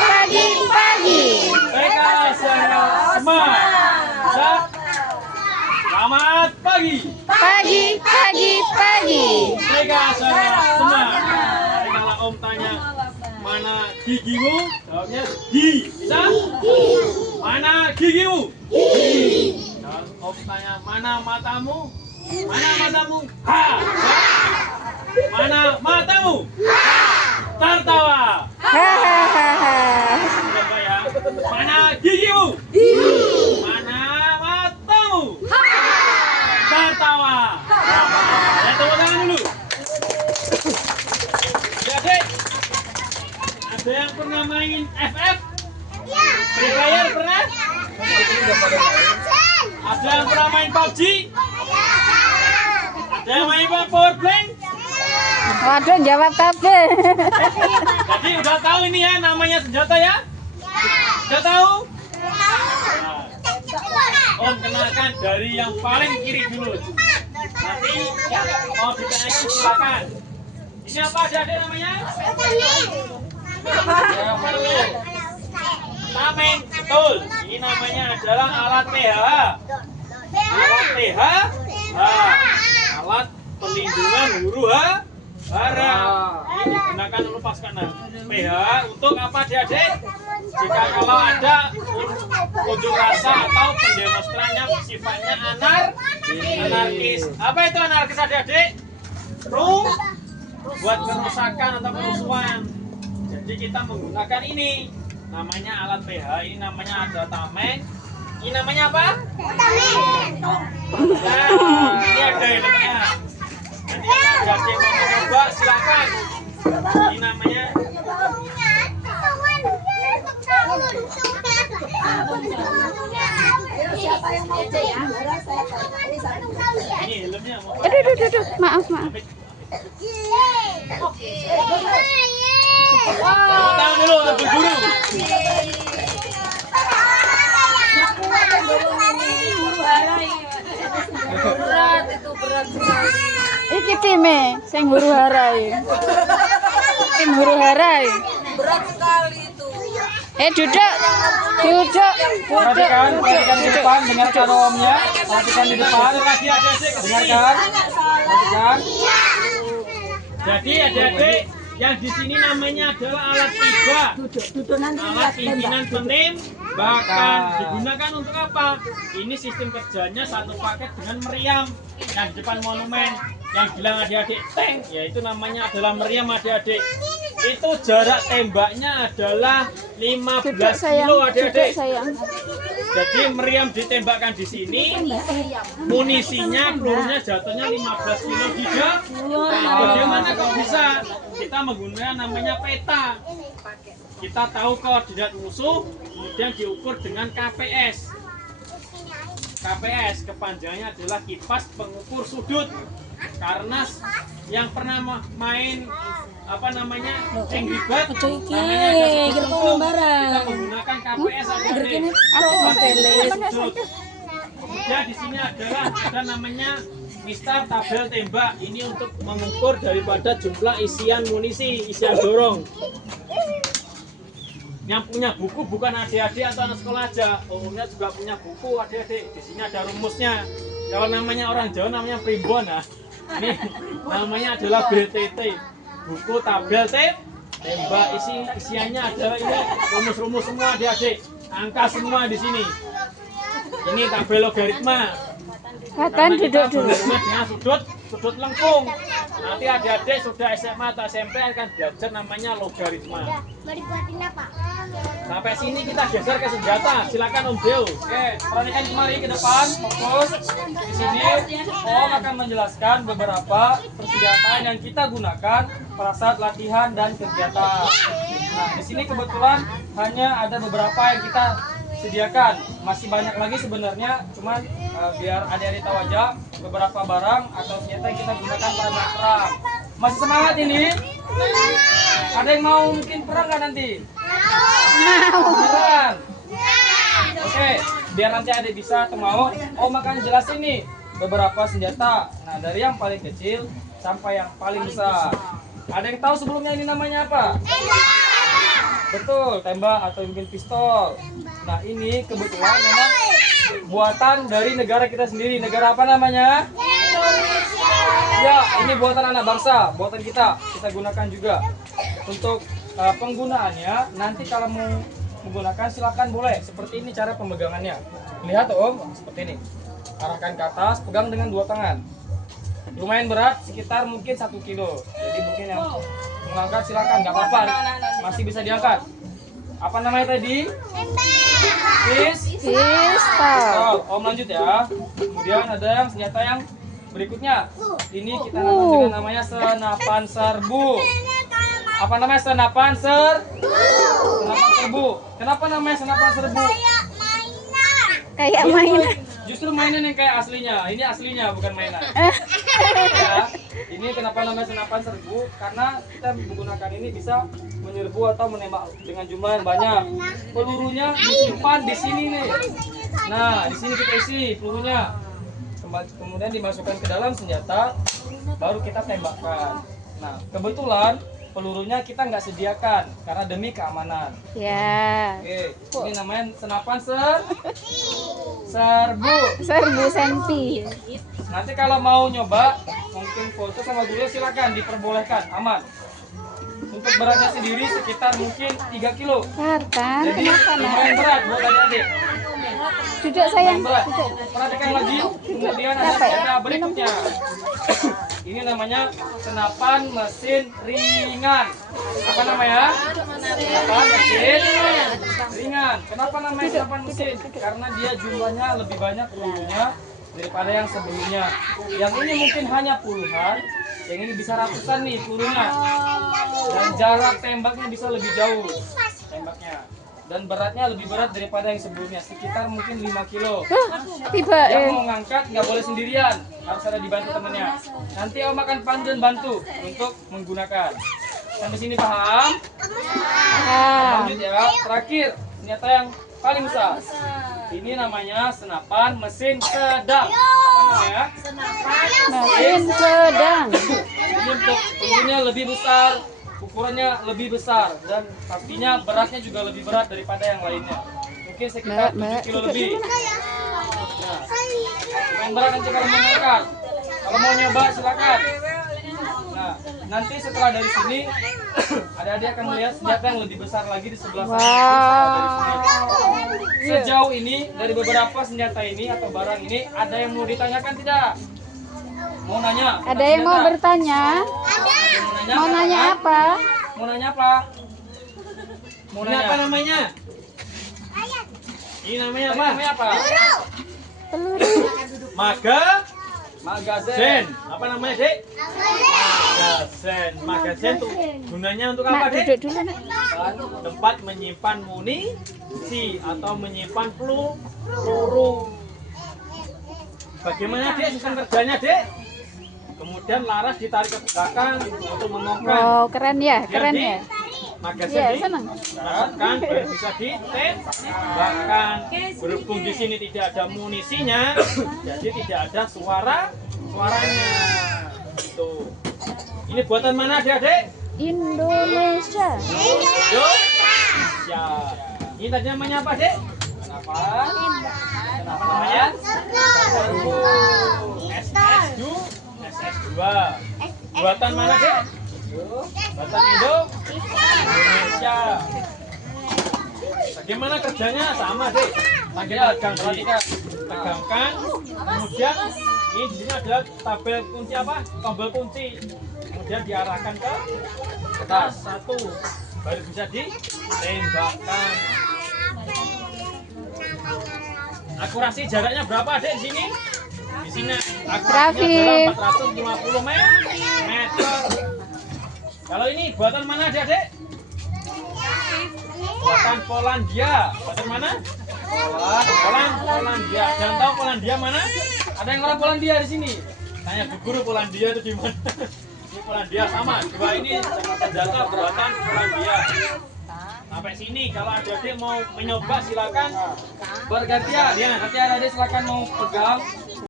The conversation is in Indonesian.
pagi, pagi. TK Semak. Selamat pagi. Pagi, pagi, pagi. TK Semak. Kalau Om tanya mana gigimu, jawabnya gi. Bisa? Mana gigimu? Gi. Kalau Om tanya mana matamu? Mana matamu? Ha. Mana matamu? Tertawa. Hahaha. Coba ya. Mana gigimu? Mana matamu? Tertawa. Ya, tepuk tangan dulu. Jadi, ada yang pernah main FF? Free Fire pernah? Ada yang pernah main PUBG? Ada yang main Power Blank? Waduh, jawab kabeh. Jadi udah tahu ini ya namanya senjata ya? Udah tahu? Om kenalkan dari yang paling kiri dulu. Nanti mau ditanyakan silakan. Ini apa adik namanya? Tamen, betul. Ini namanya adalah alat PH. Alat PH, alat pelindungan huru hara. Ini digunakan lepas kanan. PH untuk apa adik-adik? Jika kalau ada unjuk rasa atau pendemonstran yang sifatnya anarkis. Apa itu anarkis adik-adik? Buat kerusakan atau kerusuhan. Jadi kita menggunakan ini. Namanya alat PH. Ini namanya ada tameng. Ini namanya apa? Tameng. Nah, ini ada helmnya. Nanti ada yang mau mencoba silakan. Ini namanya ini helmnya. Aduh, maaf. Tepuk tangan dulu untuk guru. Berat itu, berat sekali. Iki time sing huru hara iki. Tim huru hara iki. Berat sekali itu. Duduk. Perhatikan di depan, dengarkan omnya. Perhatikan di depan. Lagi adik-adik dengarkan. Perhatikan. Jadi adik-adik yang di sini namanya adalah alat tiba. Alat pimpinan penembakan. Digunakan untuk apa? Ini sistem kerjanya satu paket dengan meriam yang di depan monumen. Yang bilang adik-adik tank, yaitu namanya adalah meriam adik-adik. Itu jarak tembaknya adalah 15 kilo adik-adik. Jadi meriam ditembakkan di sini, munisinya, pelurunya jatuhnya 15 kilo juga. Bagaimana kok bisa? Kita menggunakan namanya peta. Kita tahu koordinat musuh, kemudian diukur dengan KPS. KPS kepanjangannya adalah kipas pengukur sudut. Karena yang pernah main apa namanya Angry Bird, namanya ada sudut kita menggunakan KPS sudut. Kemudian di sini ada namanya mistar tabel tembak. Ini untuk mengukur daripada jumlah isian munisi, isian dorong. Yang punya buku bukan adik-adik atau anak sekolah aja, umumnya juga punya buku adik-adik. Di sini ada rumusnya. Kalau namanya orang Jawa namanya primbon, nah. Ini namanya adalah BTT, buku tabel tembak. Isiannya adalah ini rumus-rumus semua adik-adik, angka semua di sini. Ini tabel logaritma. Katan duduk dulu. Dengan sudut lengkung. Nanti adik-adik sudah SMA atau SMP akan belajar namanya logaritma. Sampai sini kita geser ke senjata. Silakan Om Deo. Oke, perhatikan kembali ke depan, fokus. Di sini Om akan menjelaskan beberapa persenjataan yang kita gunakan pada saat latihan dan kegiatan. Nah, di sini kebetulan hanya ada beberapa yang kita sediakan. Masih banyak lagi sebenarnya, cuman biar adik-adik tahu aja beberapa barang atau senjata yang kita gunakan pada saat perang. Masih semangat ini? Ada yang mau mungkin perang nggak nanti? Beneran? Oke, biar nanti adik bisa atau mau, Om akan jelasin nih beberapa senjata. Nah, dari yang paling kecil sampai yang paling besar. Ada yang tahu sebelumnya ini namanya apa? Betul, tembak atau mungkin pistol. Nah, ini kebetulan memang buatan dari negara kita sendiri. Negara apa namanya? Ya, ini buatan anak bangsa, buatan kita. Kita gunakan juga. Untuk penggunaannya, nanti kalau mau menggunakan silakan boleh. Seperti ini cara pemegangannya. Lihat Om, seperti ini. Arahkan ke atas, pegang dengan dua tangan. Lumayan berat, sekitar mungkin 1 kilo. Jadi mungkin yang mengangkat silakan, nggak apa-apa, masih bisa diangkat. Apa namanya tadi? Pistol. Om lanjut ya. Kemudian ada yang senjata yang berikutnya. Ini kita namakan dengan namanya senapan serbu. Apa namanya senapan serbu? Kenapa namanya senapan serbu? Kayak mainan. Justru mainan yang kayak aslinya. Ini aslinya bukan mainan. Ya, ini kenapa namanya senapan serbu? Karena kita menggunakan ini bisa menyerbu atau menembak dengan jumlah yang banyak. Pelurunya disimpan di sini nih. Nah, di sini kita isi pelurunya. Kemudian dimasukkan ke dalam senjata, baru kita tembakkan. Nah, kebetulan pelurunya kita nggak sediakan karena demi keamanan. Ya. Oke, ini namanya senapan serbu. Serbu senpi. Nanti kalau mau nyoba, mungkin foto sama guru silakan, diperbolehkan, aman. Untuk beratnya sendiri sekitar mungkin 3 kilo. Kartan, Jadi kenapa nak? lumayan berat buat adik-adik. Duduk sayang, Berat. duduk. Perhatikan lagi. Kemudian ada Apa ya? senjata berikutnya. Ini namanya senapan mesin ringan. Apa namanya? Senapan mesin ringan. Kenapa namanya senapan mesin? Karena dia jumlahnya lebih banyak pelurunya daripada yang sebelumnya. Yang ini mungkin hanya puluhan, yang ini bisa ratusan nih pelurunya. Dan jarak tembaknya bisa lebih jauh tembaknya. Dan beratnya lebih berat daripada yang sebelumnya, sekitar mungkin 5 kilo. Tiba Yang mau ngangkat nggak boleh sendirian, harus ada dibantu temannya. Nanti Om akan pandu dan bantu untuk menggunakan. Sampai sini paham? Lanjut ya. Terakhir, senjata yang paling besar. Ini namanya senapan mesin sedang. Apa namanya? mesin sedang. Ini untuk pelurunya lebih besar, ukurannya lebih besar, dan pastinya beratnya juga lebih berat daripada yang lainnya. Mungkin sekitar 7 kilo lebih. Nah, main berat nanti kalau mau ngangkat. Kalau mau nyoba silakan. Nah, nanti setelah dari sini adik-adik akan melihat senjata yang lebih besar lagi di sebelah sana. Sejauh ini dari beberapa senjata ini atau barang ini, ada yang mau ditanyakan tidak? Mau nanya? Ada yang mau bertanya? Mau nanya apa? Mau nanya apa? Mau Ini nanya apa namanya? Ini namanya apa? Namanya apa? Peluru. Magazen. Magazen. Apa namanya, Dek? Magazen. Magazen tuh gunanya untuk apa, Nak Dek? duduk dulu nak. Tempat menyimpan munisi atau menyimpan peluru. Bagaimana, Dek, sistem kerjanya, Dek? Kemudian laras ditarik ke belakang untuk memongkar. Wow, keren ya, keren Jadi, ya. magazen Iya, ini senang. masukkan baru bisa ditembakkan. Berhubung di sini tidak ada munisinya, jadi tidak ada suaranya. Tuh. Ini buatan mana, Adik-adik? Indonesia. Indonesia. Ini tadi namanya apa, Dek? Kenapa? Kenapa namanya? SS2. Buatan mana, Dek? Buatan Indonesia. Bagaimana kerjanya? Sama, Dek. Tegangkan, kemudian ini di sini ada tabel kunci apa? Tombol kunci. Kemudian diarahkan ke atas satu, baru bisa ditembakkan. Akurasi jaraknya berapa, Dek, di sini? Di sini akurasinya adalah 450 meter. Kalau ini buatan mana, Dek? Buatan Polandia. Buatan mana? Polandia. Jangan tahu Polandia mana? Ada yang orang Polandia di sini. Tanya Bu Guru, Polandia itu di mana? Ini Polandia sama. Dua ini senjata buatan Polandia. Sampai sini, kalau adik-adik mau mencoba silakan Bergantian. Ya, nanti adik silakan mau pegang